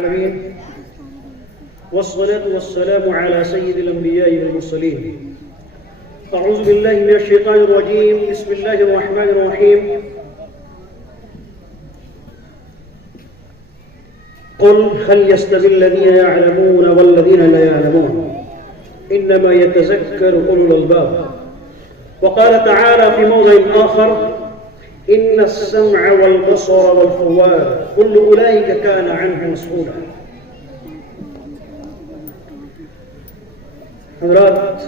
العالمين والصلاة والسلام على سيد الأنبياء والمرسلين. أعوذ بالله من الشيطان الرجيم. بسم الله الرحمن الرحيم. قل هل يستوي الذين يعلمون والذين لا يعلمون إنما يتذكر أولو الألباب. وقال تعالى في موضع آخر: إن السمع والبصر والفؤاد كل أولئك كان عنه مسؤولا. حضرات،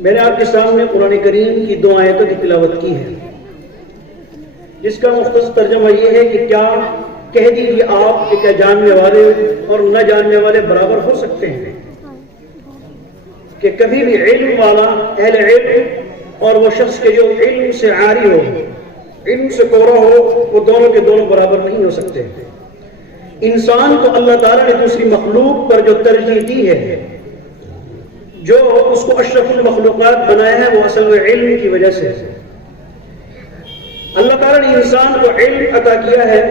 میں نے آپ کے سامنے قرآن کریم کی دو آیتوں کی تلاوت کی ہے، جس کا مختصر ترجمہ یہ ہے کہ کیا کہہ دیجیے آپ کہ کیا جاننے والے اور نہ جاننے والے برابر ہو سکتے ہیں؟ کہ کبھی بھی علم والا، اہل علم، اور وہ شخص کے جو علم سے عاری ہو، علم سے کورا ہو، وہ دونوں کے دونوں برابر نہیں ہو سکتے. انسان کو اللہ تعالیٰ نے دوسری مخلوق پر جو ترجیح دی ہے، جو اس کو اشرف المخلوقات بنایا ہے، وہ اصل میں علم کی وجہ سے ہے. اللہ تعالیٰ نے انسان کو علم عطا کیا ہے،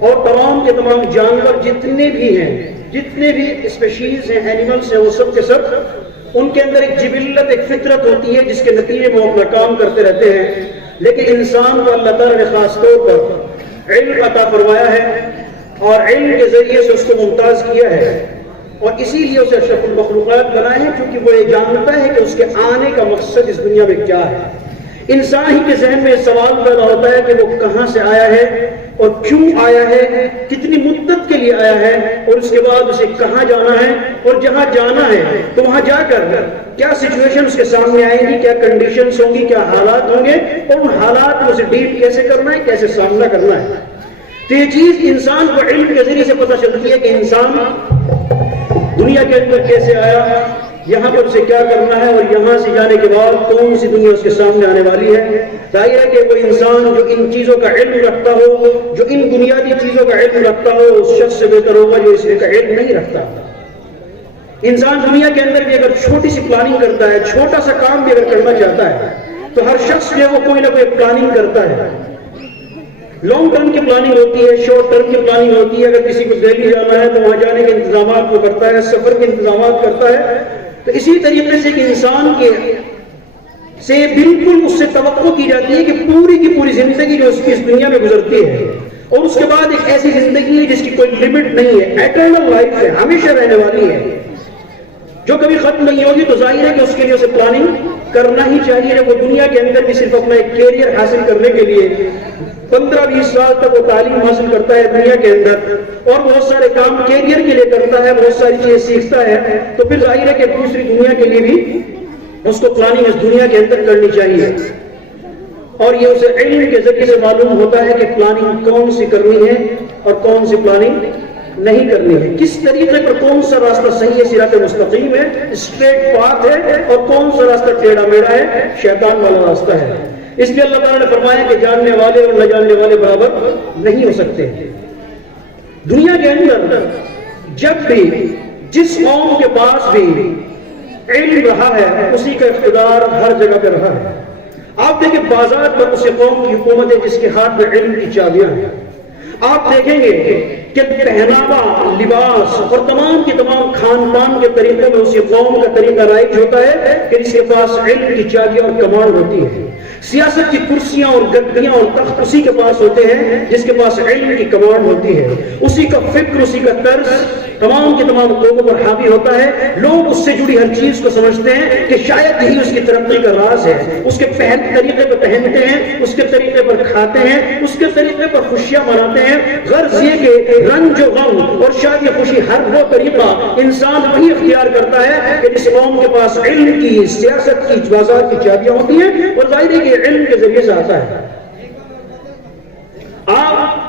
اور تمام کے تمام جانور جتنے بھی ہیں، جتنے بھی اسپیشیز ہیں، اینیملز ہیں، وہ سب کے سب ان کے اندر ایک جبلت، ایک فطرت ہوتی ہے جس کے نتیجے میں وہ اپنا کام کرتے رہتے ہیں. لیکن انسان کو اللہ تعالیٰ نے خاص طور پر علم عطا فرمایا ہے اور علم کے ذریعے سے اس کو ممتاز کیا ہے، اور اسی لیے اسے اشرف المخلوقات بنائے ہیں، کیونکہ وہ یہ جانتا ہے کہ اس کے آنے کا مقصد اس دنیا میں کیا ہے. انسان ہی کے ذہن میں سوال پیدا ہوتا ہے کہ وہ کہاں سے آیا ہے اور کیوں آیا ہے، کتنی مدت کے لیے آیا ہے، اور اس کے بعد اسے کہاں جانا ہے، اور جہاں جانا ہے تو وہاں جا کر کیا سچویشن اس کے سامنے آئیں گی، کیا کنڈیشنز ہوں گی، کیا حالات ہوں گے، اور ان حالات میں اسے ڈیل کیسے کرنا ہے، کیسے سامنا کرنا ہے. تو یہ چیز انسان کو علم کے ذریعے سے پتہ چلتی ہے کہ انسان دنیا کے اندر کیسے آیا، یہاں پر اسے کیا کرنا ہے، اور یہاں سے جانے کے بعد کون سی دنیا اس کے سامنے آنے والی ہے. ظاہر ہے کہ وہ انسان جو ان چیزوں کا علم رکھتا ہو، جو ان بنیادی چیزوں کا علم رکھتا ہو، اس شخص سے بہتر ہوگا جو اس کا علم نہیں رکھتا. انسان دنیا کے اندر بھی اگر چھوٹی سی پلاننگ کرتا ہے، چھوٹا سا کام بھی اگر کرنا چاہتا ہے، تو ہر شخص جو ہے وہ کوئی نہ کوئی پلاننگ کرتا ہے. لانگ ٹرم کی پلاننگ ہوتی ہے، شارٹ ٹرم کی پلاننگ ہوتی ہے. اگر کسی کو دہلی جانا ہے تو وہاں جانے کے انتظامات وہ کرتا ہے، سفر کے انتظامات کرتا ہے. تو اسی طریقے سے کہ انسان کے سے بالکل اس سے توقع کی جاتی ہے کہ پوری کی پوری زندگی جو اس کی اس دنیا میں گزرتی ہے، اور اس کے بعد ایک ایسی زندگی ہے جس کی کوئی لمٹ نہیں ہے، ایٹرنل لائف ہے، ہمیشہ رہنے والی ہے، جو کبھی ختم نہیں ہوگی. تو ظاہر ہے کہ اس کے لیے اسے پلاننگ کرنا ہی چاہیے. وہ دنیا کے اندر بھی صرف اپنا ایک کیریئر حاصل کرنے کے لیے 15-20 سال تک وہ تعلیم حاصل کرتا ہے دنیا کے اندر، اور بہت سارے کام کیریئر کے لیے کرتا ہے، بہت ساری چیزیں سیکھتا ہے. تو پھر ظاہر ہے کہ دوسری دنیا کے لیے بھی اس کو پلاننگ اس دنیا کے اندر کرنی چاہیے. اور یہ اسے علم کے ذریعے سے معلوم ہوتا ہے کہ پلاننگ کون سی کرنی ہے اور کون سی پلاننگ نہیں کرنی ہے، کس طریقے پر کون سا راستہ صحیح ہے، صراط مستقیم ہے، اسٹریٹ پاتھ ہے، اور کون سا راستہ ٹیڑھا میڑھا ہے، شیطان والا راستہ ہے. اس لیے اللہ تعالیٰ نے فرمایا کہ جاننے والے اور نہ جاننے والے برابر نہیں ہو سکتے. دنیا کے اندر جب بھی جس قوم کے پاس بھی علم رہا ہے، اسی کا اقتدار ہر جگہ پہ رہا ہے. آپ دیکھیں بازار پر اسی قوم کی حکومت ہے جس کے ہاتھ میں علم کی چابیاں ہیں. آپ دیکھیں گے کہ پہناوا، لباس اور تمام کے تمام خان پان کے طریقوں میں اسی قوم کا طریقہ رائج ہوتا ہے کہ جس کے پاس علم کی چابیاں اور کمان ہوتی ہے. سیاست کی کرسیاں اور گدیاں اور تخت اسی کے پاس ہوتے ہیں جس کے پاس علم کی کمان ہوتی ہے. اسی کا فکر، اسی کا طرز تمام کے تمام لوگوں پر حاوی ہوتا ہے. لوگ اس سے جڑی ہر چیز کو سمجھتے ہیں کہ شاید یہی اس کی ترقی کا راز ہے. اس کے طریقے پر پہنتے ہیں، اس کے طریقے پر کھاتے ہیں، اس کے طریقے پر خوشیاں مناتے ہیں. غرض یہ کہ رنج و غم اور شادی خوشی ہر وہ طریقہ انسان وہی اختیار کرتا ہے کہ جس قوم کے پاس علم کی، سیاست کی، بازار کی چابیاں ہوتی ہیں، اور ظاہر ہے کہ علم کے ذریعے سے آتا ہے. آپ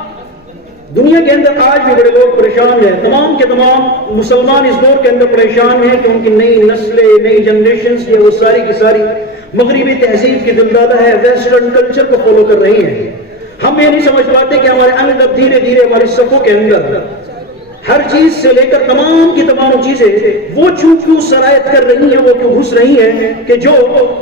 دنیا کے اندر آج بھی بڑے لوگ پریشان ہیں، تمام کے تمام مسلمان اس دور کے اندر پریشان ہیں کہ ان کی نئی نسلیں، نئی جنریشنز یہ وہ ساری کی ساری مغربی تہذیب کی دلدادہ ہے، ویسٹرن کلچر کو فالو کر رہی ہیں. ہم یہ نہیں سمجھ پاتے کہ ہمارے اندر دھیرے دھیرے ہماری صفوں کے اندر ہر چیز سے لے کر تمام کی تمام چیزیں وہ کیوں سرایت کر رہی ہیں، وہ کیوں گھس رہی ہیں کہ جو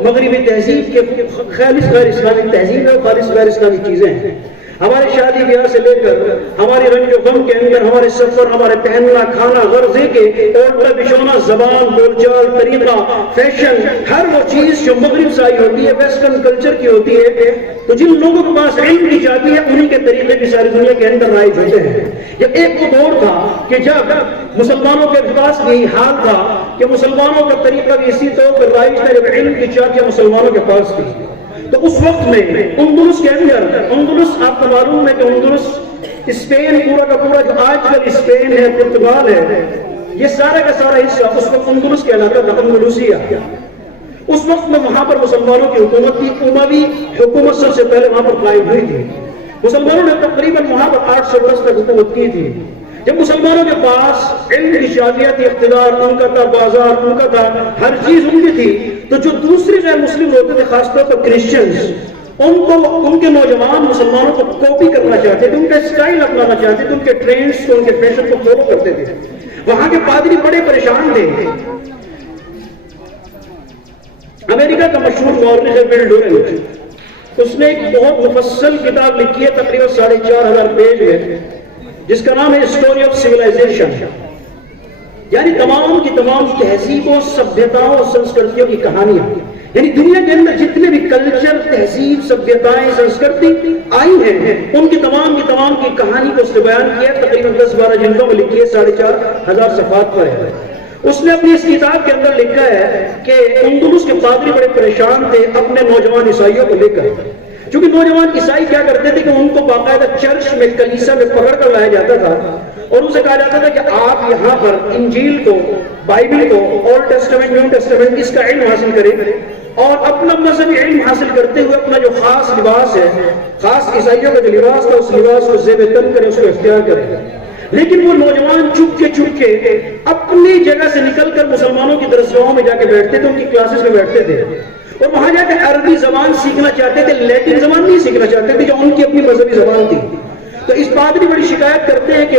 مغربی تہذیب کے خالص غیر اسلامی تہذیب ہے، خالص غیر اسلامی چیزیں ہیں. ہمارے شادی بیاہ سے لے کر ہماری رنج و غم کے اندر ہمارے سفر، ہمارے پہننا کھانا غرضے کے اوڑھنا بچھونا، زبان، بول چال، طریقہ، فیشن، ہر وہ چیز جو مغرب سے آئی ہوتی ہے، ویسٹرن کلچر کی ہوتی ہے، تو جن لوگوں کے پاس علم کی چابی ہے انہی کے طریقے بھی ساری دنیا کے اندر رائج ہوتے ہیں۔ جب ایک وہ دور تھا کہ جب مسلمانوں کے پاس بھی حال تھا کہ مسلمانوں کا طریقہ بھی اسی طور پر رائج تھا جب علم کی چابیاں مسلمانوں کے پاس تھی، تو اس وقت میں اندلس کے اندر، اندلس آپ کو معلوم ہے کہ اندلس اسپین پورا کا پورا جو آج کل اسپین ہے، پرتگال ہے، یہ سارا کا سارا حصہ اس وقت اندلس کہلاتا تھا، اندلسیہ۔ اس وقت میں وہاں پر مسلمانوں کی حکومت تھی، اموی حکومت سب سے پہلے وہاں پر قائم ہوئی تھی۔ مسلمانوں نے تقریباً وہاں پر 810 تک حکومت کی تھی۔ جب مسلمانوں کے پاس علم کی چابیاں تھی، اقتدار ان کا تھا، بازار ان کا تھا، ہر چیز ان کی تھی، تو جو دوسرے غیر مسلم ہوتے تھے، خاص طور پر کرسچنز، ان کے نوجوان مسلمانوں کو کاپی کرنا چاہتے تھے، ان کا اسٹائل اپنانا چاہتے تھے، ان کے ٹرینڈز کو، ان کے فیشن کو فالو کرتے تھے۔ وہاں کے پادری بڑے پریشان تھے۔ امریکہ کا مشہور مورخ ہے بل ڈورن، اس نے ایک بہت مفصل کتاب لکھی ہے، تقریباً 4500 پیج میں، جس کا نام ہے ہسٹوری آف سویلائزیشن، یعنی تمام کی تمام تہذیبوں، سبھیتاؤں اور سنسکرتیوں کی کہانیاں، یعنی دنیا کے اندر جتنے بھی کلچر، تہذیب، سبھیتائیں، سنسکرتی آئی ہیں، ان کی تمام کی کہانی کو اس نے بیان کیا، تقریباً 10-12 جلدوں میں لکھی ہے، 4500 صفحات پر ہے۔ اس نے اپنی اس کتاب کے اندر لکھا ہے کہ اندلس کے پادری بڑے پریشان تھے اپنے نوجوان عیسائیوں کو لے کر، چونکہ نوجوان عیسائی کیا کرتے تھے کہ ان کو باقاعدہ چرچ میں، کلیسا میں پکڑ کر لایا جاتا تھا اور ان سے کہا جاتا تھا کہ آپ یہاں پر انجیل کو، بائبل کو، اولڈ ٹیسٹمنٹ، نیو ٹیسٹمنٹ، اس کا علم حاصل کریں اور اپنا مذہبی علم حاصل کرتے ہوئے اپنا جو خاص لباس ہے، خاص عیسائیوں کا جو لباس تھا، اس لباس کو زیب تن کریں، اس کو اختیار کریں۔ لیکن وہ نوجوان چپ کے اپنی جگہ سے نکل کر مسلمانوں کی درسگاہوں میں جا کے بیٹھتے تھے، ان کی کلاسز میں بیٹھتے تھے اور وہاں جا کے عربی زبان سیکھنا چاہتے تھے، لیٹن زبان نہیں سیکھنا چاہتے تھے جو ان کی اپنی مذہبی زبان تھی۔ تو اس پادری بڑی شکایت کرتے ہیں کہ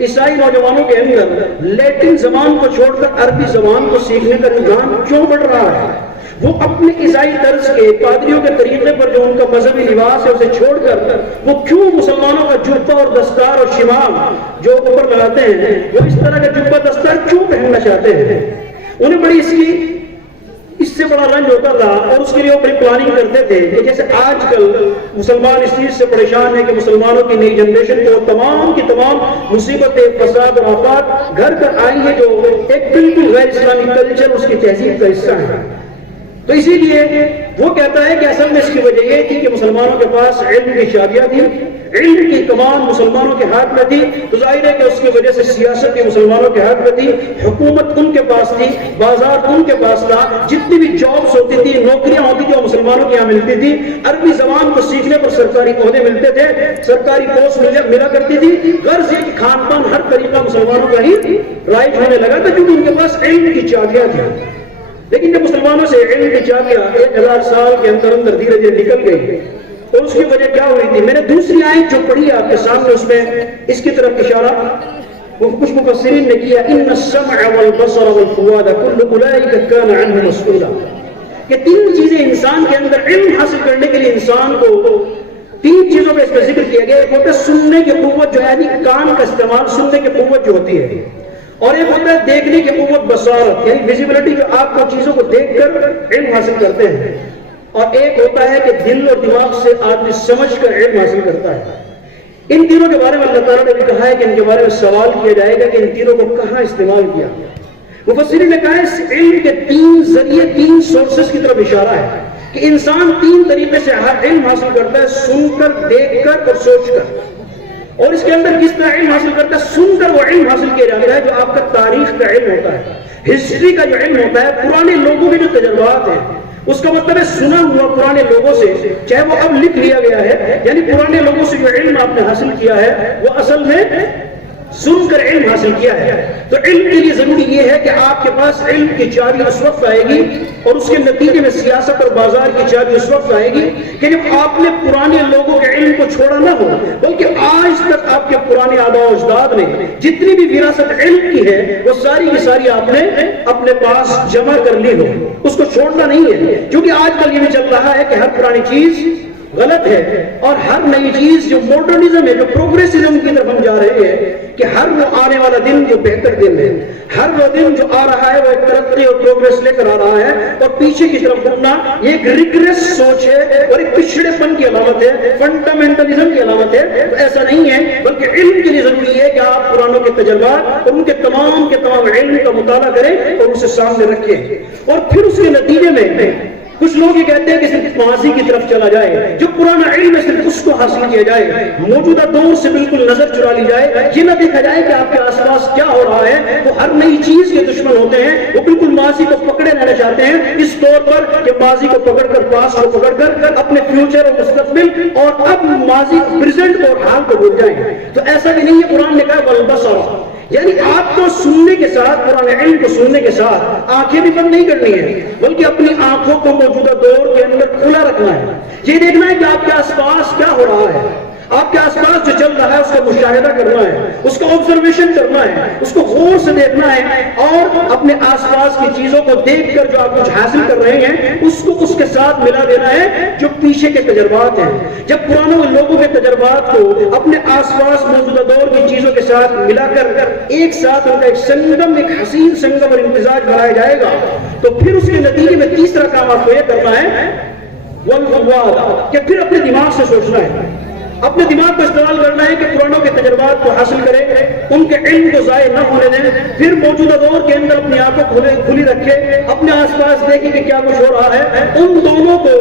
عیسائی نوجوانوں کے اندر لیٹن زبان کو چھوڑ کر عربی زبان کو سیکھنے کا رجحان کیوں بڑھ رہا ہے؟ وہ اپنے عیسائی طرز کے، پادریوں کے طریقے پر جو ان کا مذہبی لباس ہے اسے چھوڑ کر وہ کیوں مسلمانوں کا جبہ اور دستار اور شمام جو اوپر لگاتے ہیں، وہ اس طرح کا جبہ دستار کیوں پہننا چاہتے ہیں؟ انہیں بڑی اس سے بڑا رنج ہوتا تھا اور اس کے لیے وہ بڑی پلاننگ کرتے تھے کہ جیسے آج کل مسلمان اس چیز سے پریشان ہیں کہ مسلمانوں کی نئی جنریشن کو تمام کی تمام مصیبتیں، فساد اور آفات گھر پر آئی ہیں جو ایک بالکل غیر اسلامی کلچر، اس کی تہذیب کا حصہ ہے۔ تو اسی لیے وہ کہتا ہے کہ اصل میں اس کی وجہ یہ تھی کہ مسلمانوں کے پاس علم کی چابیاں تھیں، علم کی کمان مسلمانوں کے ہاتھ میں تھی، تو ظاہر ہے کہ اس کی وجہ سے سیاست بھی مسلمانوں کے ہاتھ میں تھی، حکومت ان کے پاس تھی، بازار ان کے پاس تھا، جتنی بھی جابس ہوتی تھی، نوکریاں ہوتی تھی وہ مسلمانوں کے یہاں ملتی تھی، عربی زبان کو سیکھنے پر سرکاری عہدے ملتے تھے، سرکاری پوسٹ ملا کرتی تھی، غرض یہ کہ کھان پان ہر طریقہ مسلمانوں کا ہی رائج ہونے لگا تھا کیونکہ ان کے پاس علم کی چابیاں تھیں۔ لیکن جب مسلمانوں سے علم کی چابیاں 1000 سال کے اندر دھیرے دھیرے نکل گئی اور اس کی وجہ کیا ہوئی تھی؟ میں نے دوسری آیت جو پڑھی آپ کے سامنے، اس میں اس کی طرف اشارہ وہ کچھ مفسرین نے کیا، ان السمع والبصر والفؤاد كل اولئک كان عنه مسؤولا، کہ تین چیزیں انسان کے اندر علم حاصل کرنے کے لیے انسان کو تین چیزوں کا اس کا ذکر کیا گیا۔ ایک ہوتا ہے سننے کی قوت، جو یعنی کان کا استعمال، سننے کی قوت جو ہوتی ہے، اور ایک ہوتا ہے دیکھنے کی قوت، بصارت، یعنی ویزیبلٹی، جو آپ کو چیزوں کو دیکھ کر علم حاصل کرتے ہیں، اور ایک ہوتا ہے کہ دل اور دماغ سے آدمی سمجھ کر علم حاصل کرتا ہے۔ ان تینوں کے بارے میں اللہ تعالیٰ نے بھی کہا ہے کہ ان کے بارے میں سوال کیا جائے گا کہ ان تینوں کو کہاں استعمال کیا۔ مفسرین نے کہا ہے اس علم کے تین ذریعے، تین سورسز کی طرف اشارہ ہے کہ انسان تین طریقے سے علم حاصل کرتا ہے، سن کر، دیکھ کر اور سوچ کر۔ اور اس کے اندر کس طرح علم حاصل کرتا ہے؟ سن کر وہ علم حاصل کیا جاتا ہے جو آپ کا تاریخ کا علم ہوتا ہے، ہسٹری کا جو علم ہوتا ہے، پرانے لوگوں کے جو تجربات ہیں، اس کا مطلب ہے سنا ہوا پرانے لوگوں سے، چاہے وہ اب لکھ لیا گیا ہے، یعنی پرانے لوگوں سے جو علم آپ نے حاصل کیا ہے وہ اصل میں سن کر علم حاصل کیا ہے۔ تو علم کے لیے ضروری یہ ہے کہ آپ کے پاس علم کی چابی اس وقت آئے گی اور اس کے نتیجے میں سیاست اور بازار کی چابی اس وقت آئے گی کہ جب آپ نے پرانے لوگوں کے علم کو چھوڑا نہ ہو، بلکہ آج تک آپ کے پرانے آباء و اجداد نے جتنی بھی وراثت علم کی ہے وہ ساری کی ساری آپ نے اپنے پاس جمع کر لی ہو، اس کو چھوڑنا نہیں ہے۔ کیونکہ آج کل یہ بھی چل رہا ہے کہ ہر پرانی چیز غلط ہے. اور ہر نئی چیز جو ماڈرنزم ہے, جو پروگریسزم کی طرف ہم جا رہے ہیں کہ ہر وہ آنے والا دن جو بہتر دن ہے, ہر وہ دن جو آ رہا ہے وہ ایک ترقی اور پروگریس لے کر آ رہا ہے, اور پیچھے کی طرف مڑنا یہ ایک ریگریس سوچ ہے اور ایک پچھڑے پن کی علامت ہے, فنڈامنٹلزم کی علامت ہے. تو ایسا نہیں ہے, بلکہ علم کے لیے ضروری ہے کہ آپ قرآنوں کے تجربات اور ان کے تمام علم کا مطالعہ کریں اور اسے سامنے رکھیں. اور پھر اس کے نتیجے میں کچھ لوگ یہ کہتے ہیں کہ صرف ماضی کی طرف چلا جائے, جو پرانا علم ہے صرف اس کو حاصل کیا جائے, موجودہ دور سے بالکل نظر چرا لی جائے, یہ نہ دیکھا جائے کہ آپ کے آس پاس کیا ہو رہا ہے. وہ ہر نئی چیز کے دشمن ہوتے ہیں, وہ بالکل ماضی کو پکڑے رہنا چاہتے ہیں اس طور پر کہ ماضی کو پکڑ کر, پاس کو پکڑ کر اپنے فیوچر اور مستقبل اور اب ماضی پریزنٹ اور حال کو بھول جائیں. تو ایسا بھی نہیں ہے. قرآن نے کہا والبصر, یعنی آپ کو سننے کے ساتھ, قرآن علم کو سننے کے ساتھ آنکھیں بھی بند نہیں کرنی ہے, بلکہ اپنی آنکھوں کو موجودہ دور کے اندر کھلا رکھنا ہے. یہ دیکھنا ہے کہ آپ کے آس پاس کیا ہو رہا ہے, آپ کے آس پاس جو چل رہا ہے اس کا مشاہدہ کرنا ہے, اس کا آبزرویشن کرنا ہے, اس کو غور سے دیکھنا ہے, اور اپنے آس پاس کی چیزوں کو دیکھ کر جو آپ کچھ حاصل کر رہے ہیں اس کو اس کے ساتھ ملا دینا ہے جو پیچھے کے تجربات ہیں. جب پرانے لوگوں کے تجربات کو اپنے آس پاس موجودہ دور کی چیزوں کے ساتھ ملا کر ایک ساتھ ان کا ایک سنگم, ایک حسین سنگم اور امتزاج بنایا جائے گا, تو پھر اس کے نتیجے میں تیسرا کام آپ کو یہ کرنا ہے والفواد, کہ پھر اپنے دماغ سے سوچنا ہے, اپنے دماغ کو استعمال کرنا ہے کہ قرآنوں کے تجربات کو حاصل کرے, ان کے علم کو ضائع نہ ہونے دیں, پھر موجودہ دور کے اندر اپنی آنکھوں کھلی رکھے, اپنے آس پاس دیکھیں کہ کیا کچھ ہو رہا ہے. ان دونوں کو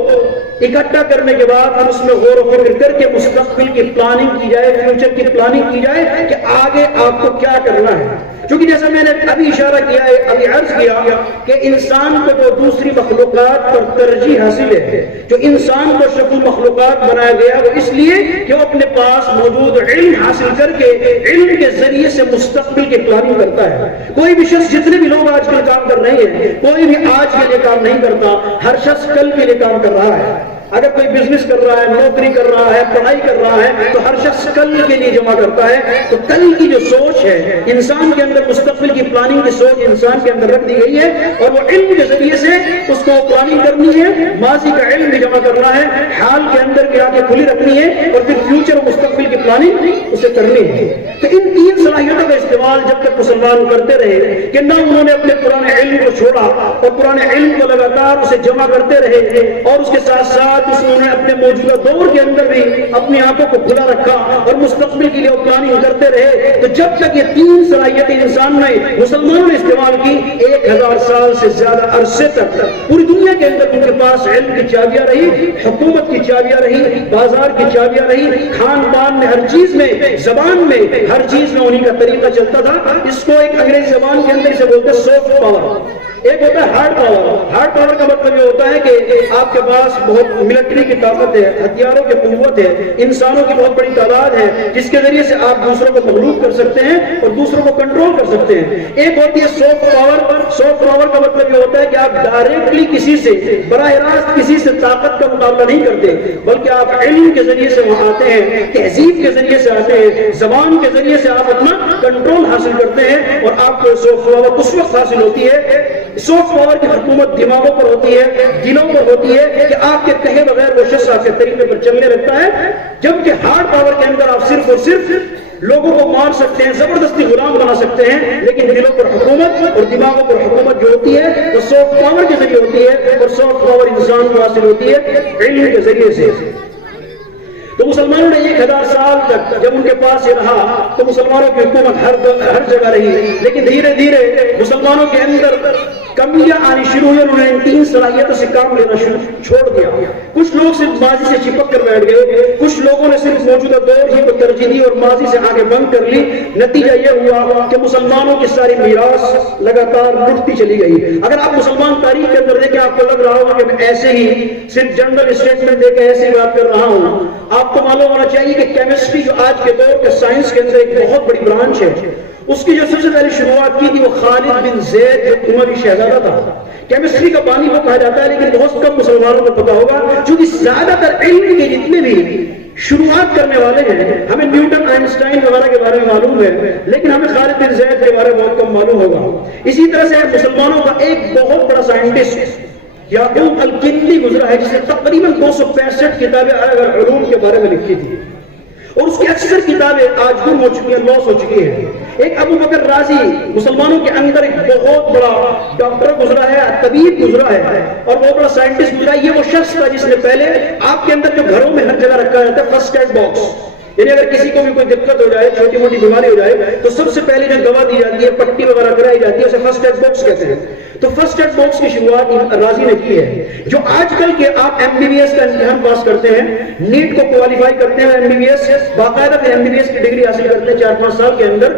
اکٹھا کرنے کے بعد ہم اس میں غور و فکر کر کے مستقبل کی پلاننگ کی جائے, فیوچر کی پلاننگ کی جائے کہ آگے آپ کو کیا کرنا ہے. کیونکہ جیسا میں نے ابھی اشارہ کیا ہے, ابھی عرض کیا کہ انسان کو جو دوسری مخلوقات پر ترجیح حاصل ہے, جو انسان کو اشرف المخلوقات بنایا گیا وہ اس لیے کہ وہ اپنے پاس موجود علم حاصل کر کے علم کے ذریعے سے مستقبل کی پلاننگ کرتا ہے. کوئی بھی شخص, جتنے بھی لوگ آج کل کام کر رہے ہیں, کوئی بھی آج کے لیے کام نہیں کرتا, ہر شخص کل کے لیے کام کر رہا ہے. اگر کوئی بزنس کر رہا ہے, نوکری کر رہا ہے, پڑھائی کر رہا ہے, تو ہر شخص کل کے لیے جمع کرتا ہے. تو کل کی جو سوچ ہے انسان کے اندر, مستقبل کی پلاننگ کی سوچ انسان کے اندر رکھ دی گئی ہے, اور وہ علم کے ذریعے سے اس کو پلاننگ کرنی ہے, ماضی کا علم بھی جمع کرنا ہے, حال کے اندر کی آنکھیں کھلی رکھنی ہے, اور پھر فیوچر اور مستقبل کی پلاننگ اسے کرنی ہے. تو ان تین صلاحیتوں کا استعمال جب تک مسلمان کرتے رہے کہ نہ انہوں نے اپنے پرانے علم کو چھوڑا اور پرانے علم کو لگاتار اسے جمع کرتے رہے, اور اس کے ساتھ ساتھ انہوں نے اپنے موجودہ دور کے اندر بھی اپنی آنکھوں کو کھلا رکھا اور مستقبل کے لیے پلاننگ کرتے رہے, تو جب تک یہ تین صلاحیتیں انسان نے, مسلمانوں نے استعمال کی, 1000 سال سے زیادہ عرصے تک پوری دنیا کے اندر ان کے پاس علم کی چابیاں رہی, حکومت کی چابیاں رہی, بازار کی چابیاں رہی, کھان پان میں, ہر چیز میں, زبان میں, ہر چیز میں انہی کا طریقہ چلتا تھا. اس کو ایک انگریزی زبان کے اندر اسے بولتے ہیں سافٹ پاور, ایک ہوتا ہے ہارڈ پاور. ہارڈ پاور کا مطلب یہ ہوتا ہے کہ آپ کے پاس بہت ملٹری کی طاقت ہے, ہتھیاروں کی قوت ہے, انسانوں کی بہت بڑی تعداد ہے, جس کے ذریعے سے آپ دوسروں کو مغلوب کر سکتے ہیں اور دوسروں کو کنٹرول کر سکتے ہیں. ایک ہوتی ہے سافٹ پاور. سافٹ پاور کا مطلب یہ ہوتا ہے کہ آپ ڈائریکٹلی کسی سے, براہ راست کسی سے طاقت کا مقابلہ نہیں کرتے, بلکہ آپ علم کے ذریعے سے وہاں آتے ہیں, تہذیب کے ذریعے سے آتے ہیں, زبان کے ذریعے سے آپ اپنا کنٹرول حاصل کرتے ہیں, اور آپ کو سافٹ پاور اس وقت حاصل ہوتی ہے. سافٹ پاور کی حکومت دماغوں پر ہوتی ہے, دلوں پر ہوتی ہے, کہ آپ کے کہے بغیر وہ شخص آپ کے طریقے پر چلنے لگتا ہے. جبکہ ہارڈ پاور کے اندر آپ صرف اور صرف لوگوں کو مار سکتے ہیں, زبردستی غلام بنا سکتے ہیں, لیکن دلوں پر حکومت اور دماغوں پر حکومت جو ہوتی ہے وہ سافٹ پاور کے ذریعے ہوتی ہے, اور سافٹ پاور انسان کو حاصل ہوتی ہے علم کے ذریعے سے. تو مسلمانوں نے 1000 سال تک جب ان کے پاس یہ رہا تو مسلمانوں کی حکومت ہر جگہ رہی, لیکن دھیرے دھیرے مسلمانوں کے اندر کمیاں آنی شروع ہوئی, انہوں نے ان تین صلاحیتوں سے کام لینا چھوڑ دیا. کچھ لوگ صرف ماضی سے چپک کر بیٹھ گئے, کچھ لوگوں نے صرف موجودہ دور ہی کو ترجیح دی اور ماضی سے آگے بند کر لی. نتیجہ یہ ہوا کہ مسلمانوں کی ساری میراث لگاتار لٹتی چلی گئی. اگر آپ مسلمان تاریخ کے اندر دیکھیں, آپ کو لگ رہا ہوگا کہ میں ایسے ہی صرف جنرل اسٹیٹمنٹ دے کے ایسے ہی بات کر رہا ہوں. آپ کو معلوم ہونا چاہیے کہ کیمسٹری جو آج کے دور کے سائنس کے اندر ایک بہت بڑی برانچ ہے, اس کی جو سب سے پہلی شروعات کی تھی وہ خالد بن زید جو اموی شہزادہ تھا. کیمسٹری کا بانی وہ کہا جاتا ہے, لیکن بہت کم مسلمانوں کو پتا ہوگا, چونکہ زیادہ تر علم کے جتنے بھی شروعات کرنے والے ہیں, ہمیں نیوٹن, آئنسٹائن وغیرہ کے بارے میں معلوم ہے, لیکن ہمیں خالد بن زید کے بارے میں بہت کم معلوم ہوگا. اسی طرح سے مسلمانوں کا ایک بہت بڑا سائنٹسٹ یعقوب الکندی گزرا ہے جس نے تقریباً 265 کتابیں علوم کے بارے میں لکھی تھی، اور اس کی اکثر کتابیں آج گم ہو چکی ہیں، لاس ہو چکی ہیں۔ ایک ابو بکر رازی مسلمانوں کے اندر ایک بہت بڑا ڈاکٹر گزرا ہے، طبیب گزرا ہے، اور بہت بڑا سائنٹسٹ گزرا ہے۔ یہ وہ شخص تھا جس نے پہلے آپ کے اندر جو گھروں میں ہر جگہ رکھا جاتا ہے فرسٹ ایڈ باکس، یعنی اگر کسی کو بھی کوئی دقت ہو جائے، چھوٹی موٹی بیماری ہو جائے، تو سب سے پہلے جو دوا دی جاتی ہے، پٹی وغیرہ کرائی جاتی ہے، اسے فرسٹ ایڈ باکس کہتے ہیں۔ تو فرسٹ ایڈ باکس کی شروعات رازی نے کی ہے۔ جو آج کل کے آپ ایم بی بی ایس کا امتحان پاس کرتے ہیں، نیٹ کو کوالیفائی کرتے ہیں، ایم بی بی ایس باقاعدہ ایم بی بی ایس کی ڈگری حاصل کرتے ہیں 4-5 سال کے اندر،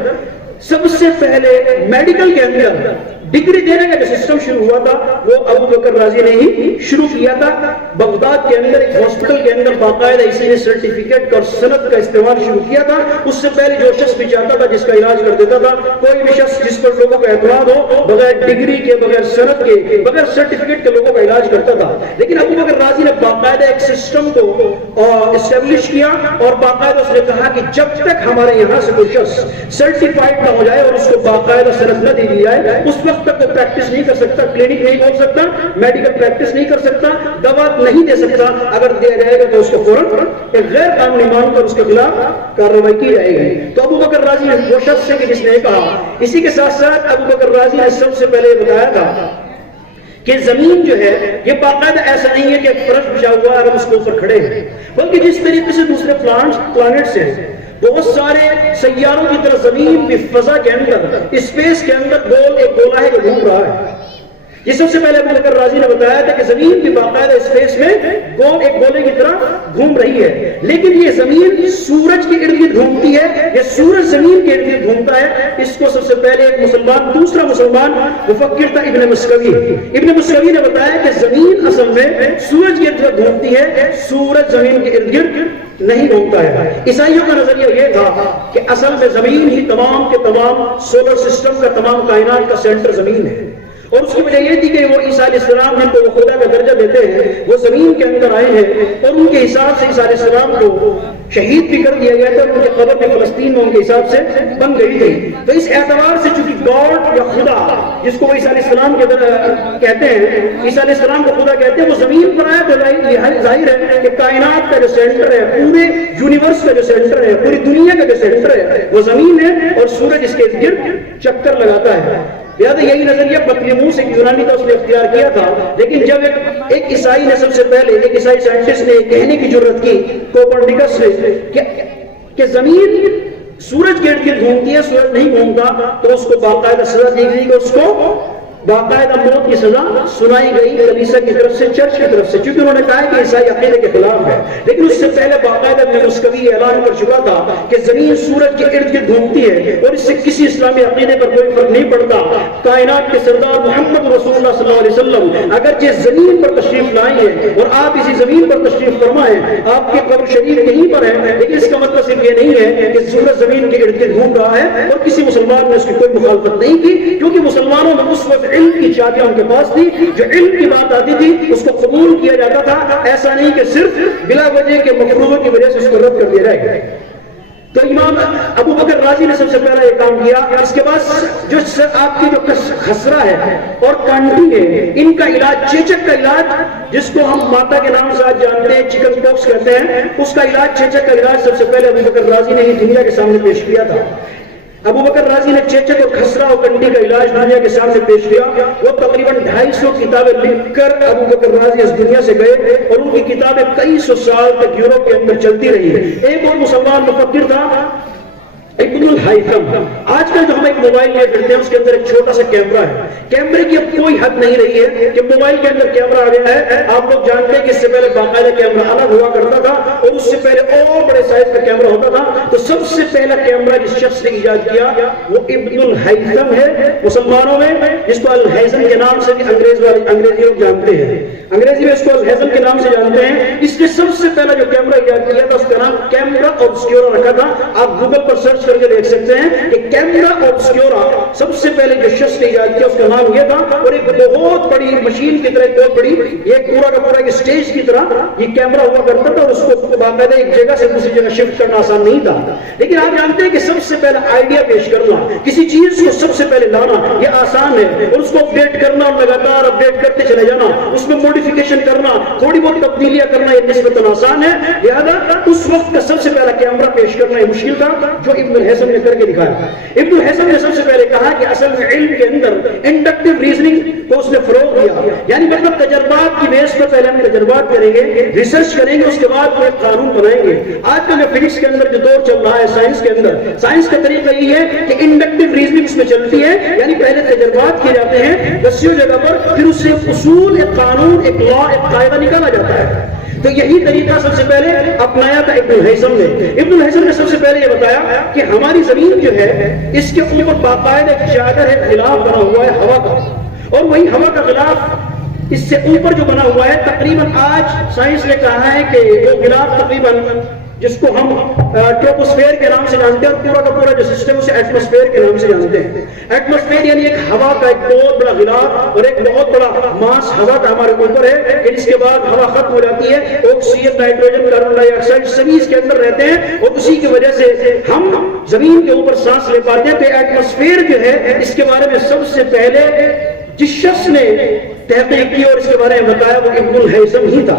سب سے پہلے میڈیکل کے اندر ڈگری دینے کا جو سسٹم شروع ہوا تھا وہ ابو بکر رازی نے ہی شروع کیا تھا۔ بغداد کے اندر ایک ہاسپٹل کے اندر باقاعدہ اسی نے سرٹیفکیٹ اور سند کا استعمال شروع کیا تھا۔ اس سے پہلے جو شخص بھی چاہتا تھا جس کا علاج کر دیتا تھا، کوئی بھی شخص جس پر لوگوں کا اعتماد ہو، بغیر ڈگری کے، بغیر سند کے، بغیر سرٹیفکیٹ کے لوگوں کا علاج کرتا تھا۔ لیکن ابو بکر رازی نے باقاعدہ ایک سسٹم کو اسٹیبلش کیا، اور باقاعدہ اس نے کہا کہ جب تک ہمارے یہاں سے کوئی شخص سرٹیفائڈ نہ ہو جائے اور اس کو باقاعدہ سند نہ دی جائے، اس وقت تک وہ پریکٹس نہیں کر سکتا، کلینک نہیں کھول سکتا، میڈیکل پریکٹس نہیں کر سکتا، دوا نہیں دے سکتا۔ اگر دیا جائے گا تو اس کو فوراً ایک غیر قانونی مان کر اس کے خلاف کارروائی کی جائے گی۔ تو ابو بکر رازی وہ شخص ہے کہ جس نے کہا۔ اسی کے ساتھ ساتھ ابو بکر رازی نے سب سے پہلے بتایا تھا کہ زمین جو ہے یہ باقاعدہ ایسا نہیں ہے کہ ایک فرش بچھا ہوا ہے، ہم اس کے اوپر کھڑے ہیں، بلکہ جس طریقے سے دوسرے پلانٹس ہیں، بہت سارے سیاروں کی طرح زمین بھی فضا کے اندر، اسپیس کے اندر ایک گولا ہے جو گھوم رہا ہے۔ یہ سب سے پہلے ابو بکر رازی نے بتایا تھا کہ زمین بھی باقاعدہ اسپیس میں ایک گولے کی طرح گھوم رہی ہے، لیکن یہ زمین سورج کے ارد گرد گھومتی ہے، یہ سورج زمین کے ارد گرد گھومتا ہے۔ اس کو سب سے پہلے ایک مسلمان، دوسرا مسلمان مفکر تھا ابن مسکوی۔ ابن مسکوی نے بتایا کہ زمین اصل میں سورج کے ارد گرد گھومتی ہے، سورج زمین کے ارد گرد نہیں گھومتا ہے۔ عیسائیوں کا نظریہ یہ تھا کہ اصل میں زمین ہی تمام کے تمام سولر سسٹم کا، تمام کائنات کا سینٹر زمین ہے، اور اس کی وجہ یہ تھی کہ وہ عیسیٰ علیہ السلام جن کو وہ خدا کا درجہ دیتے ہیں، وہ زمین کے اندر آئے ہیں، اور ان کے حساب سے عیسیٰ علیہ السلام کو شہید بھی کر دیا گیا تھا، ان کی قبر بھی فلسطین میں ان کے حساب سے بن گئی تھی۔ تو اس اعتبار سے چونکہ گاڈ یا خدا جس کو وہ عیسیٰ علیہ السلام کے کہتے ہیں، عیسیٰ علیہ السلام کو خدا کہتے ہیں، وہ زمین پر آیا تو ظاہر ہے کہ کائنات کا جو سینٹر ہے، پورے یونیورس کا جو سینٹر ہے، پوری دنیا کا جو سینٹر ہے وہ زمین ہے، اور سورج اس کے ارد گرد چکر لگاتا ہے۔ لہٰذا یہی نظریہ بطلیموس ایک یونانی تھا، اس نے اختیار کیا تھا۔ لیکن جب ایک عیسائی نے سب سے پہلے، ایک عیسائی سائنٹسٹ نے کہنے کی جرت کی، کوپرنیکس نے، کہ زمین سورج کے ارد گرد گھومتی ہے، سورج نہیں گھومتا، تو اس کو باقاعدہ سزا دی گئی کہ اس کو باقاعدہ موت کی سزا سنائی گئی کلیسا کی طرف سے، چرچ کی طرف سے، چونکہ انہوں نے کہا کہ عیسائی عقیدے کے خلاف ہے۔ لیکن اس سے پہلے باقاعدہ ابن مسکوی اعلان کر چکا تھا کہ زمین سورج کے ارد گرد گھومتی ہے، اور اس سے کسی اسلامی عقیدے پر کوئی فرق نہیں پڑتا۔ کائنات کے سردار محمد رسول اللہ صلی اللہ علیہ وسلم اگرچہ زمین پر تشریف لائے ہیں، اور آپ اسی زمین پر تشریف فرمائیں، آپ کی قبر شریف یہیں پر ہے، لیکن اس کا مطلب صرف یہ نہیں ہے کہ سورج زمین کے ارد گرد گھوم رہا ہے، اور کسی مسلمان نے اس کی کوئی مخالفت نہیں کی، کیونکہ مسلمانوں میں اس وقت علم کی چابیاں ان کے پاس تھی، جو علم کی بات آتی تھی اس کو قبول کیا جاتا تھا، ایسا نہیں کہ صرف بلا وجہ کے مفروضوں کی وجہ سے اس کو رد کر دیا جائے گا۔ تو امام ابو بکر رازی نے سب سے پہلا یہ کام کیا۔ اس کے بعد جو آپ کی جو خسرہ ہے اور کانٹی ہے، ان کا علاج، چیچک کا علاج جس کو ہم ماتا کے نام سے آج جانتے ہیں، چکن پاکس کہتے ہیں، اس کا علاج، چیچک کا علاج سب سے پہلے ابو بکر رازی نے ہی دنیا کے سامنے پیش کیا تھا۔ ابو بکر رازی نے چیچک اور خسرہ اور کنڈی کا علاج دنیا کے سامنے پیش کیا۔ وہ تقریباً 250 کتابیں لکھ کر ابو بکر رازی اس دنیا سے گئے، اور ان کی کتابیں کئی سو سال تک یورپ کے اندر چلتی رہی۔ ایک اور مسلمان مفکر تھا ابن الہیثم۔ آج کل جو ہم ایک موبائل لے کرتے ہیں اس کے اندر ایک چھوٹا سا کیمرہ ہے، کیمرے کی اب کوئی حد نہیں رہی ہے کہ موبائل کے اندر کیمرہ آ گیا ہے۔ آپ لوگ جانتے ہیں کہ اس سے پہلے باقاعدہ کیمرہ الگ ہوا کرتا تھا، اور اس سے پہلے اور بڑے سائز کا کیمرہ ہوتا تھا۔ تو سب سے پہلا کیمرہ جس شخص نے ایجاد کیا وہ ابن الہیثم ہے، مسلمانوں میں جس کو الہیثم کے نام سے بھی انگریزی لوگ جانتے ہیں، انگریزی میں اس کو الہیثم کے نام سے جانتے ہیں۔ اس نے سب سے پہلا جو کیمرہ ایجاد کیا تھا اس کا نام کیمرہ اوبسکیورا رکھا تھا۔ آپ گوگل پر سرچ کر کے دیکھ سکتے ہیں کہ کیمرہ اوبسکیورا سب سے پہلے جو شخص نے ایجاد کیا اس کا نام یہ تھا، اور ایک بہت بڑی مشین کی طرح، بہت بڑی، یہ پورا کا پورا ایک اسٹیج کی طرح یہ کیمرہ ہوا کرتا تھا، اور اس کو باقاعدہ ایک جگہ سے دوسری جگہ شفٹ کرنا آسان نہیں تھا۔ لیکن آپ جانتے ہیں کہ سب سے پہلا آئیڈیا پیش کرنا، کسی چیز کو سب سے پہلے لانا، یہ آسان آسان ہے اور اس کو اپڈیٹ کرنا اور لگاتار اپڈیٹ کرتے چلے جانا، اس میں موڈیفیکیشن کرنا، تھوڑی بہت تبدیلیاں کرنا یہ نسبتاً آسان ہے. لہذا اس وقت کا سب سے پہلا کیمرہ پیش کرنا یہ مشکل تھا جو ابن الحزم نے کر کے دکھایا. ابن الحزم نے سب سے پہلے کہا کہ اصل میں علم کے اندر انڈکٹیو ریزننگ کو اس نے فروغ دیا، یعنی مطلب تجربات کی بیس پر پہلے ہم تجربات کریں گے، ریسرچ کریں گے، اس کے بعد کوئی قانون بنائیں گے. آج کل فزکس کے اندر جو دور چل رہا ہے سائنس کے اندر، سائنس کا طریقہ یہ ہے کہ انڈکٹیو ریزننگ اس میں چلتی ہے، یعنی پہلے تجربات کیے جاتے ہیں دسیوں جگہ پر، پھر اس سے اصول، ایک قانون، ایک لا، ایک قاعدہ نکالا جاتا ہے. تو یہی طریقہ سب سے پہلے اپنایا تھا ابن الحزم نے. ابن الحزم نے سب سے پہلے یہ بتایا کہ ہماری زمین جو ہے اس کے اوپر باقاعدہ ایک چادر ہے، غلاف بنا ہوا ہے ہوا کا، اور وہی ہوا کا غلاف اس سے اوپر جو بنا ہوا ہے تقریباً آج سائنس نے کہا ہے کہ وہ غلاف تقریباً جس کو ہم ٹروپوسفیئر کے نام سے جانتے ہیں، اور پورا کا پورا جو سسٹم اسے ایٹماسفیئر کے نام سے جانتے ہیں. ایٹماسفیئر یعنی ایک ہوا کا ایک بہت بڑا غلاف اور ایک بہت بڑا ماس ہوا کا ہمارے اوپر ہے کہ جس کے بعد ہوا ختم ہو جاتی ہے، آکسیجن، نائٹروجن، کاربن ڈائی آکسائڈ سبھی اس کے اندر رہتے ہیں اور اسی کی وجہ سے ہم زمین کے اوپر سانس لے پاتے ہیں. تو ایٹماسفیئر جو ہے اس کے بارے میں سب سے پہلے جس شخص نے تحقیق کی اور اس کے بارے میں بتایا وہ ابن الحزم ہی تھا.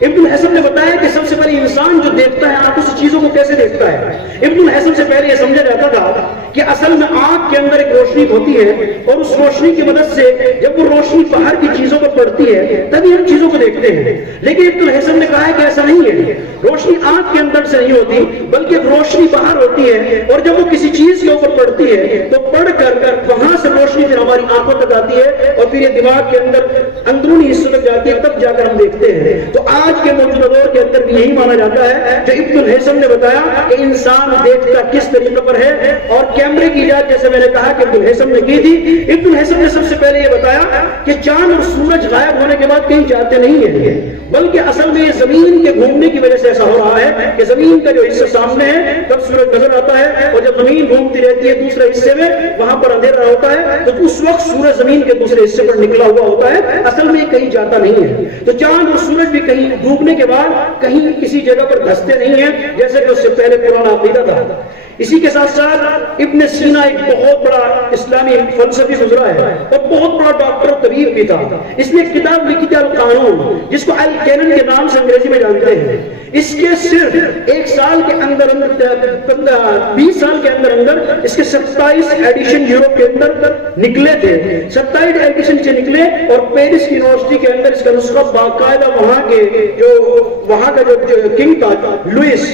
ابن الحزم نے بتایا کہ سب سے پہلے انسان جو دیکھتا ہے آنکھوں سے چیزوں کو کیسے دیکھتا ہے. ابن الحزم سے پہلے یہ سمجھا جاتا تھا کہ اصل میں آنکھ کے اندر ایک روشنی ہوتی ہے اور اس روشنی کی مدد سے جب وہ روشنی باہر کی چیزوں پر پڑتی ہے تبھی ہم چیزوں کو دیکھتے ہیں. لیکن ابن الحزم نے کہا ہے کہ ایسا نہیں ہے، روشنی آنکھ کے اندر سے نہیں ہوتی بلکہ روشنی باہر ہوتی ہے، اور جب وہ کسی چیز کے اوپر پڑتی ہے تو پڑھ کر وہاں سے روشنی پھر ہماری آنکھوں تک آتی ہے اور پھر یہ دماغ کے اندر اندرونی حصوں تک جاتی ہے، تب جا کر ہم دیکھتے ہیں. تو آج کے موجودہ دور کے اندر بھی یہی مانا جاتا ہے جو ابن الحزم نے بتایا کہ انسان دیکھتا کس طریقے پر ہے. اور کیمرے کی ایجاد جیسے میں نے کہا کہ ابن الحزم نے کی تھی. ابن الحزم نے سب سے پہلے یہ بتایا کہ چاند اور سورج غائب ہونے کے بعد کہیں جاتے نہیں ہیں، بلکہ اصل میں یہ زمین کے گھومنے کی وجہ سے ایسا ہو رہا ہے کہ زمین کا جو حصہ سامنے ہے تب سورج نظر آتا ہے، اور جب زمین گھومتی رہتی ہے دوسرے حصے میں وہاں پر اندھیرا ہوتا ہے تو اس وقت سورج زمین کے دوسرے حصے پر نکلا ہوا ہوتا ہے، اصل میں کہیں جاتا نہیں ہے. تو چاند اور سورج بھی کہیں ڈوبنے کے بعد کہیں کسی جگہ پر دھستے نہیں ہیں جیسے کہ اس سے پہلے پرانا عقیدہ تھا. اسی کے ساتھ ساتھ ابن سینا ایک بہت بڑا اسلامی فلسفی گزرا ہے اور بہت بڑا ڈاکٹر طبیب بھی تھا. اس نے ایک کتاب لکھی تھی القانون، جس کو الکینن کے نام سے انگریزی میں جانتے ہیں. اس کے صرف ایک سال کے اندر 20 سال کے اندر اندر اس کے 27 ایڈیشن یورپ کے اندر نکلے تھے. 27 ایڈیشن سے نکلے اور پیرس یونیورسٹی کے اندر اس کا نسخہ باقاعدہ وہاں کا جو کنگ تھا لوئس،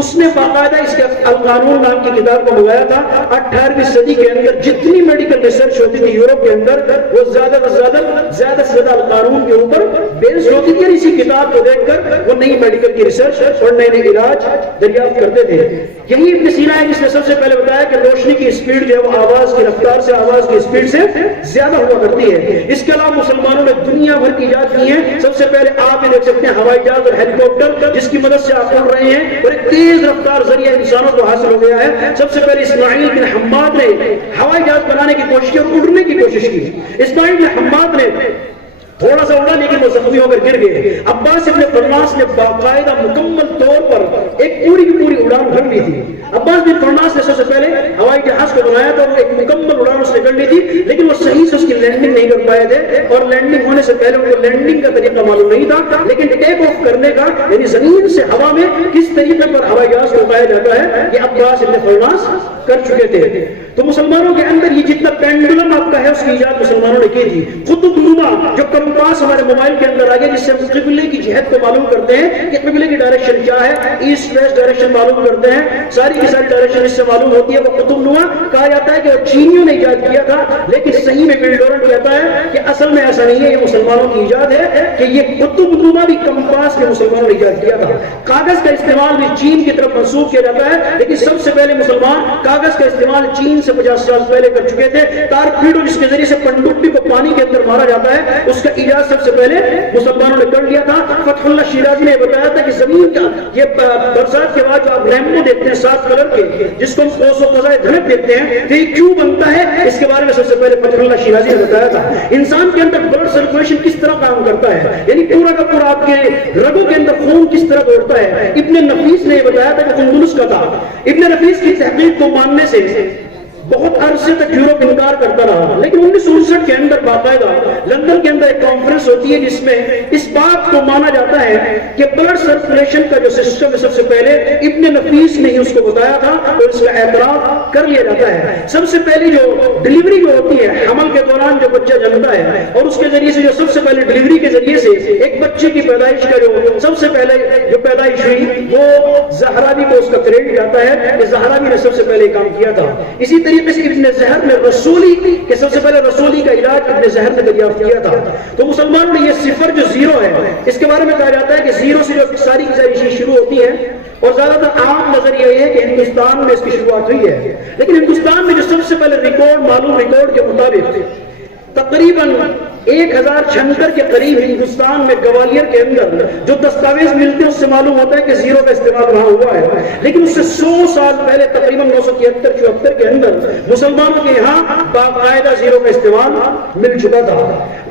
اس نے باقاعدہ اس کے القانون نام کی کتاب کو منگایا تھا. 18ویں صدی کے اندر جتنی میڈیکل ریسرچ ہوتی تھی یورپ کے اندر وہ زیادہ سے زیادہ القانون کے اوپر بیس ہوتی تھی. اسی کتاب کو دیکھ کر وہ نئی میڈیکل کی ریسرچ اور نئے نئے علاج دریافت کرتے تھے. یہی ابن سینا ہے جس نے سب سے پہلے بتایا کہ روشنی کی اسپیڈ جو ہے وہ آواز کی رفتار سے، آواز کی اسپیڈ سے زیادہ ہوا کرتی ہے. اس کے علاوہ مسلمانوں نے دنیا بھر کی ایجاد کی ہیں. سب سے پہلے آپ یہ دیکھ سکتے ہیں ہوائی جہاز اور ہیلی کاپٹر جس کی مدد سے آپ اڑ رہے ہیں اور ایک تیز رفتار ذریعہ انسانوں کو حاصل ہو گیا ہے. سب سے پہلے اسماعیل بن حماد نے ہوائی جہاز بنانے کی کوشش کی اور اڑنے کی کوشش کی. اسماعیل بن حماد نے تھوڑا سا اڑا لیکن وہ زخمی ہو کر گر گئے. عباس ابن فرناس نے باقاعدہ مکمل طور پر ایک پوری کی پوری اڑان بھر لی تھی. عباس بن فرناس نے سب سے پہلے ہوائی جہاز کو بنایا تھا اور ایک مکمل اڑان اس نے کر لی تھی، لیکن وہ صحیح سے اس کی لینڈنگ نہیں کر پائے تھے اور لینڈنگ ہونے سے پہلے ان کو لینڈنگ کا طریقہ معلوم نہیں تھا. لیکن ٹیک آف کرنے کا یعنی زمین سے ہوا میں کس طریقے پر ہوائی جہاز کو اٹھایا جاتا ہے یہ عباس ابن فرناس کر چکے تھے. تو مسلمانوں کے اندر یہ جتنا پینڈولم آپ کا ہے اس کی ایجاد مسلمانوں نے کی تھی. قطب نما جو کمپاس ہمارے موبائل کے اندر آ گیا جس سے ہم قبلے کی جہت کو معلوم کرتے ہیں کہ قبلے کی ڈائریکشن کیا ہے، ایسٹ ویسٹ ڈائریکشن معلوم کرتے ہیں، ساری کی ساری ڈائریکشن اس سے معلوم ہوتی ہے. وہ قطب نما کہا جاتا ہے کہ وہ چینیوں نے ایجاد کیا تھا، لیکن صحیح میں بل ڈورنٹ کہتا ہے کہ اصل میں ایسا نہیں ہے، یہ مسلمانوں کی ایجاد ہے کہ یہ قطب نما بھی کمپاس کے مسلمانوں نے ایجاد کیا تھا. کاغذ کا استعمال بھی چین کی طرف منسوخ کیا جاتا ہے، لیکن سب سے پہلے مسلمان کاغذ کا استعمال چین سے 50 سال پہلے کر چکے تھے. تارپیڈو جس کے ذریعے سے پنڈوبی کو پانی کے اندر مارا جاتا ہے اس کا ایجاد سب سے پہلے مسلمانوں نے کر لیا تھا. فتح اللہ شیرازی نے بتایا تھا کہ زمین کا یہ برسات کے بعد جو آپ ریمبو دیکھتے ہیں 7 کلر کے جس کو ہم قوس و قزح دھنک دیکھتے ہیں تو یہ کیوں بنتا ہے، اس کے بارے میں سب سے پہلے فتح اللہ شیرازی نے بتایا تھا. انسان کے اندر بلڈ سرکولیشن کس طرح کام کرتا ہے، یعنی پورا کا پورا آپ کے رگوں کے اندر خون کس طرح دوڑتا ہے. ابن نفیس نے یہ بتایا تھا کہ اندلس کا تھا. ابن نفیس کی تحقیق کو ماننے سے بہت عرصے تک یورپ انکار کرتا رہا، لیکن 1959 اندر باقاعدہ لندن کے اندر ایک کانفرنس ہوتی ہے جس میں اس بات کو مانا جاتا ہے کہ بلڈ سرکولیشن کا جو سسٹم ہے سب سے پہلے ابن نفیس نے ہی اس کو بتایا تھا اور اس کا اعتراف کر لیا جاتا ہے. سب سے پہلی جو ڈلیوری جو ہوتی ہے حمل کے دوران جو بچہ جنمتا ہے اور اس کے ذریعے سے جو سب سے پہلے ڈلیوری کے ذریعے سے ایک بچے کی پیدائش کا جو سب سے پہلے جو پیدائش ہوئی وہ زہرابی کو اس کا کریڈٹ جاتا ہے کہ زہرابی نے سب سے پہلے کام کیا تھا. اسی طریقے سے ابن زہر نے رسولی کہ سب سے پہلے رسولی کا علاج ابن زہر نے دریافت کیا تھا. تو مسلمانوں نے یہ صفر جو زیرو ہے اس کے بارے میں کہا جاتا ہے کہ زیرو سے جو ساری کی ساری چیز شروع ہوتی ہے اور زیادہ تر عام نظریہ یہ ہے کہ ہندوستان میں اس کی شروعات ہوئی ہے. لیکن ہندوستان میں جو سب سے پہلے ریکارڈ معلوم ریکارڈ کے مطابق تقریباً 1076 کے قریب ہندوستان میں گوالیئر کے اندر جو دستاویز ملتے ہیں اس سے معلوم ہوتا ہے کہ زیرو کا استعمال وہاں ہوا ہے. لیکن اس سے 100 سال پہلے تقریباً 973-74 کے اندر مسلمانوں کے یہاں باقاعدہ زیرو کا استعمال مل چکا تھا.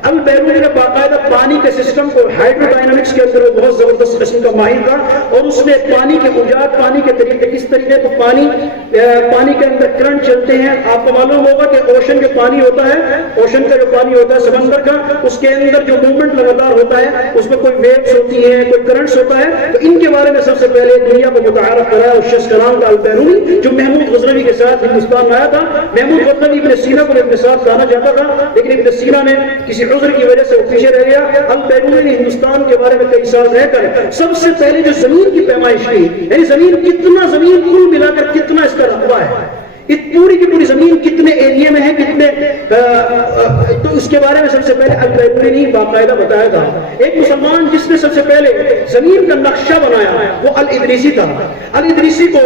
البیرونی نے باقاعدہ پانی کے سسٹم کو ہائیڈرو ڈائنامکس کے اندر وہ بہت زبردست قسم کا ماہر تھا اور اس نے پانی کے اوجات پانی کے طریقے کس طریقے کو پانی کے اندر کرنٹ چلتے ہیں. آپ کو معلوم ہوگا کہ اوشن جو پانی ہوتا ہے اوشن کا جو پانی ہوتا ہے سمندر کا اس کے اندر جو موومنٹ لگاتار ہوتا ہے اس میں کوئی ویوز ہوتی ہیں کوئی کرنٹس ہوتا ہے. تو ان کے بارے میں سب سے پہلے دنیا کو متعارف کرایا اس شخص کا نام تھا البیرونی جو محمود غزنوی کے ساتھ ہندوستان میں آیا تھا. محمود غزنوی ابن سینا کو اپنے ساتھ لانا چاہتا تھا لیکن ابن سینا نے کسی عذر کی وجہ سے وہ پیچھے رہ گیا. البیرونی نے ہندوستان کے بارے میں کئی سال رہ کر سب سے پہلے جو زمین کی پیمائش کی یعنی زمین کل ملا کر کتنا اس کا رقبہ ہے پوری کی پوری زمین کتنے ایریا میں ہے کتنے تو اس کے بارے میں سب سے پہلے البیرونی نے باقاعدہ بتایا تھا. ایک مسلمان جس نے سب سے پہلے زمین کا نقشہ بنایا وہ الادریسی تھا. الادریسی کو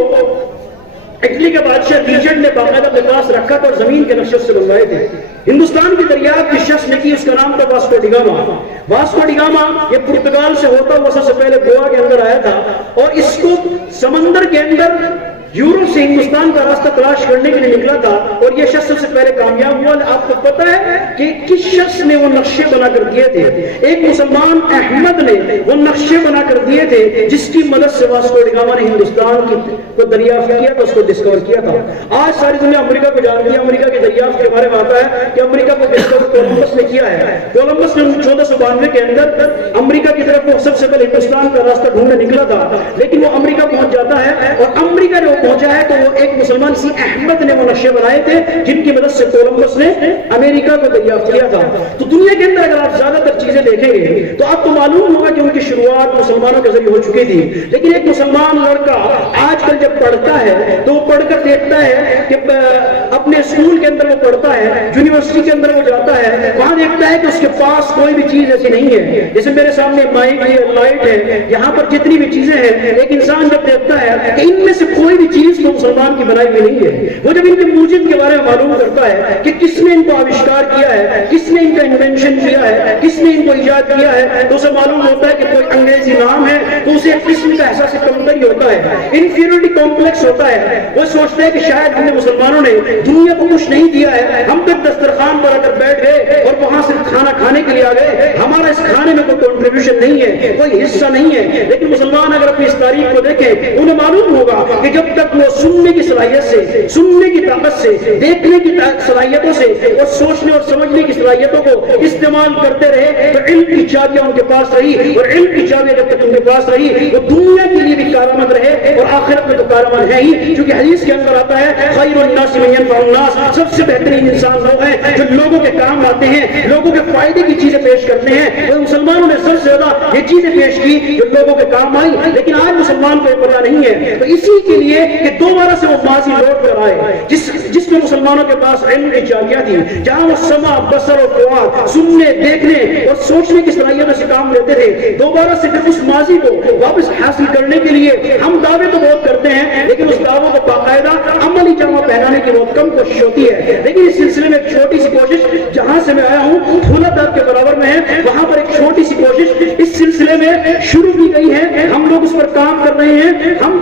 اٹلی کے بادشاہ ریجنٹ نے باقاعدہ اپنے پاس رکھا تھا اور زمین کے نقشے سے بنوائے تھے. ہندوستان کی دریافت جس شخص نے کی اس کا نام تھا Vasco da Gama. Vasco da Gama یہ پرتگال سے ہوتا ہوا سب سے پہلے گوا کے اندر آیا تھا اور اس کو سمندر کے اندر یورپ سے ہندوستان کا راستہ تلاش کرنے کے لیے نکلا تھا اور یہ شخص سب سے پہلے کامیاب ہوا. آپ کو پتا ہے کہ کس شخص نے وہ نقشے بنا کر دیے تھے؟ ایک مسلمان احمد نے وہ نقشے بنا کر دیے تھے جس کی مدد سے واسکو ڈی گاما نے ہندوستان کو دریافت کیا تھا اس کو ڈسکور کیا تھا. آج ساری دنیا امریکہ کو جانتی ہے. امریکہ کی دریافت کے بارے میں آتا ہے کہ امریکہ کو ڈسکور کولمبس نے کیا ہے. کولمبس نے 1492 کے اندر امریکہ کی طرف وہ سب سے پہلے ہندوستان کا راستہ ڈھونڈنے نکلا تھا لیکن وہ امریکہ پہنچ جاتا ہے اور امریکہ جو پہنچا ہے تو وہ ایک مسلمان سی احمد نے وہ نقشے بنائے تھے جن کی مدد سے کولمبس نے امریکہ کو دریافت کیا تھا. تو دنیا کے اندر اگر آپ زیادہ تر چیزیں دیکھیں گے تو آپ کو معلوم ہوگا کہ ان کی شروعات مسلمانوں کے ذریعے ہو چکی تھی. لیکن ایک مسلمان لڑکا آج کل جب پڑھتا ہے تو وہ پڑھ کر دیکھتا ہے کہ اپنے اسکول کے اندر وہ پڑھتا ہے یونیورسٹی کے اندر وہ جاتا ہے وہاں دیکھتا ہے کہ اس کے پاس کوئی بھی چیز ایسی نہیں ہے. جیسے میرے سامنے مائک ہے لائٹ ہے یہاں پر جتنی بھی چیزیں ہیں ایک انسان جب دیکھتا ہے کہ ان میں سے کوئی بھی چیز تو مسلمان کی بنائی ہوئی نہیں ہے. وہ جب ان کے موجد کے بارے میں معلوم کرتا ہے کہ کس نے ان کو آوشکار کیا ہے کس نے ان کا انوینشن کیا ہے کس نے ان کو ایجاد کیا ہے تو اسے معلوم ہوتا ہے کہ کوئی انگریزی نام ہے تو اسے ایک قسم کا احساس کمتری ہوتا ہے انفیریورٹی کمپلیکس ہوتا ہے. وہ سوچتا ہے کہ شاید ہم نے مسلمانوں نے دنیا کو کچھ نہیں دیا ہے ہم تو دسترخوان پر اگر بیٹھ گئے اور وہاں سے کھانا کھانے کے لیے آ گئے ہمارا اس کھانے میں کوئی کنٹریبیوشن نہیں ہے کوئی حصہ نہیں ہے. لیکن مسلمان اگر اپنی اس تاریخ کو دیکھیں انہیں معلوم ہوگا کہ جب تک وہ سننے کی صلاحیت سے سننے کی طاقت سے دیکھنے کی صلاحیتوں سے اور سوچنے اور سمجھنے کی صلاحیتوں کو استعمال کرتے رہے تو علم کی چابیاں ان کے پاس رہی اور علم کی چابیاں جب تک ان کے پاس رہی وہ دنیا کے لیے بھی کارآمد رہے اور آخرت میں تو کارآمد ہے ہی. کیونکہ حدیث کے اندر آتا ہے خیر الناس من ينفع الناس سب سے بہترین انسان وہ ہیں جو لوگوں کے کام آتے ہیں لوگوں کے فائدے کی چیزیں پیش کرتے ہیں. اور مسلمانوں نے سب سے زیادہ یہ چیزیں پیش کی جو لوگوں کے کام آئی. لیکن آج مسلمان کو یہ پتہ نہیں ہے تو اسی کے لیے کہ دوبارہ سے وہ ماضی لوٹ کر آئے جس میں مسلمانوں کے پاس علم کی چابیاں تھیں جہاں وہ سمع بصر اور فؤاد سننے دیکھنے اور سوچنے کی صلاحیتوں سے کام لیتے تھے. دوبارہ سے پھر اس ماضی کو واپس حاصل کرنے کے لیے ہم دعوے تو بہت کرتے ہیں لیکن اس دعووں کو باقاعدہ عملی جامہ پہنانے کی بہت کم کوشش ہوتی ہے. لیکن اس سلسلے میں ایک چھوٹی سی کوشش جہاں سے میں آیا ہوں پھولت آپ کے برابر میں ہے وہاں پر ایک چھوٹی سی کوشش اس سلسلے میں شروع کی گئی ہے. ہم لوگ اس پر کام کر رہے ہیں. ہم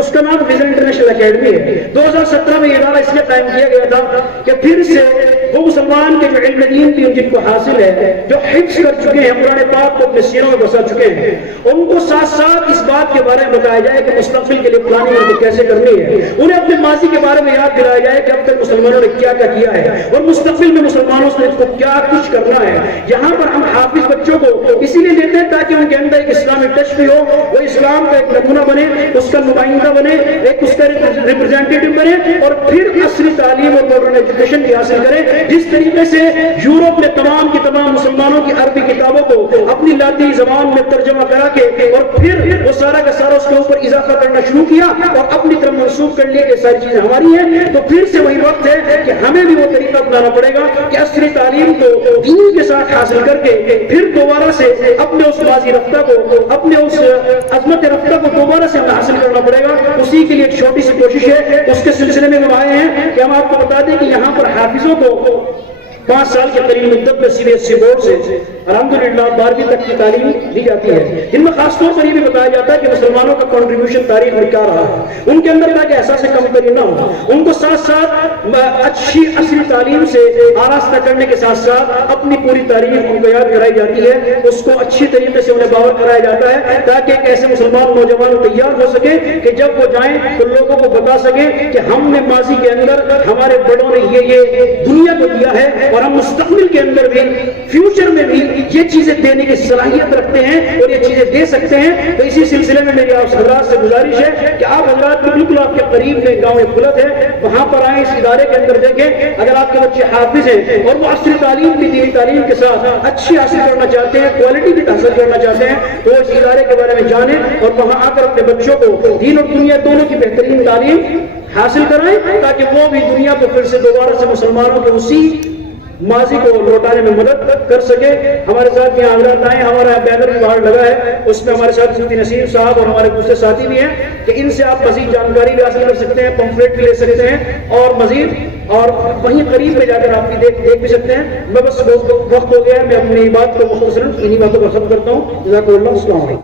اس کا نام ویژن انٹرنیشنل اکیڈمی ہے. 2017 میں یہ ادارہ اس لیے قائم کیا گیا تھا کہ پھر سے وہ مسلمان کے جو علم دین بھی جن کو حاصل ہے، جو حفظ کر چکے ہیں، قرآن پاک کو اپنے سینوں میں بسا چکے ہیں، ان کو ساتھ ساتھ اس بات کے بارے میں بتایا جائے کہ مستقبل کے لیے پلاننگ ان کو کیسے کرنی ہے، انہیں اپنے ماضی کے بارے میں یاد دلایا جائے کہ اب تک مسلمانوں نے کیا کیا کیا ہے اور مستقبل میں مسلمانوں سے کو کیا کچھ کرنا ہے۔ یہاں پر ہم حافظ بچوں کو اسی لیے لیتے ہیں تاکہ ان کے اندر ایک اسلامی ٹچ بھی ہو، وہ اسلام کا ایک نمونہ بنے، اس کا نمائندہ بنے، ایک اس کا ریپرزینٹیٹو بنے، اور پھر عصری تعلیم اور ماڈرن ایجوکیشن بھی حاصل کرے، جس طریقے سے یورپ نے تمام کی تمام مسلمانوں کی عربی کتابوں کو اپنی لاطینی زبان میں ترجمہ کرا کے اور پھر وہ سارا کا سارا اس کے اوپر اضافہ کرنا شروع کیا اور اپنی طرف منسوخ کر لیا کہ ساری چیزیں ہماری ہیں، تو پھر سے وہی وقت ہے کہ ہمیں بھی وہ طریقہ اپنانا پڑے گا کہ عصری تعلیم کو دین کے ساتھ حاصل کر کے پھر دوبارہ سے اپنے اس ماضی رفتہ کو، اپنے اس عظمت رفتہ کو دوبارہ سے ہمیں حاصل کرنا پڑے گا۔ اسی کے لیے ایک چھوٹی سی کوشش ہے، اس کے سلسلے میں ہم آئے ہیں کہ ہم آپ کو بتا دیں کہ یہاں پر حافظوں کو 5 سال کے قریب مدت میں CBSE بورڈ سے الحمدللہ 12ویں تک کی تعلیم دی جاتی ہے۔ ان میں خاص طور پر یہ بھی بتایا جاتا ہے کہ مسلمانوں کا کنٹریبیوشن تاریخ میں کیا رہا ہے، ان کے اندر تاکہ احساس کمتری نہ ہو، ان کو ساتھ ساتھ اچھی عصری تعلیم سے آراستہ کرنے کے ساتھ ساتھ اپنی پوری تاریخ ان کو یاد کرائی جاتی ہے، اس کو اچھی طریقے سے انہیں باور کرایا جاتا ہے تاکہ ایک ایسے مسلمان نوجوان تیار ہو سکے کہ جب وہ جائیں تو لوگوں کو بتا سکیں کہ ہم نے ماضی کے اندر ہمارے بڑوں نے یہ دنیا کو دیا ہے اور ہم مستقبل کے اندر بھی، فیوچر میں بھی یہ چیزیں دینے کی صلاحیت رکھتے ہیں اور یہ چیزیں دے سکتے ہیں۔ تو اسی سلسلے میں میری آپ حضرات سے گزارش ہے کہ آپ حضرات بالکل آپ کے قریب میں گاؤں کھلت ہے، وہاں پر آئیں، اس ادارے کے اندر دیکھیں، اگر آپ کے بچے حافظ ہیں اور وہ عصری تعلیم بھی دینی تعلیم کے ساتھ اچھی حاصل کرنا چاہتے ہیں، کوالٹی بھی حاصل کرنا چاہتے ہیں، تو اس ادارے کے بارے میں جانیں اور وہاں آ کر اپنے بچوں کو دین اور دنیا دونوں کی بہترین تعلیم حاصل کرائیں تاکہ وہ بھی دنیا کو پھر سے دوبارہ سے مسلمانوں کے اسی ماضی کو لوٹانے میں مدد کر سکے۔ ہمارے ساتھ یہاں حضرات آئے، ہمارا بینر بھی باہر لگا ہے، اس میں ہمارے ساتھ مفتی نصیر صاحب اور ہمارے دوسرے ساتھی بھی ہیں کہ ان سے آپ مزید جانکاری بھی حاصل کر سکتے ہیں، پمفلیٹ بھی لے سکتے ہیں اور مزید اور وہیں قریب میں جا کر آپ بھی دیکھ بھی سکتے ہیں۔ میں بس وقت ہو گیا ہے، میں اپنی بات کو مختصراً انہی باتوں پر ختم کرتا ہوں۔ جزاک اللہ، السلام علیکم۔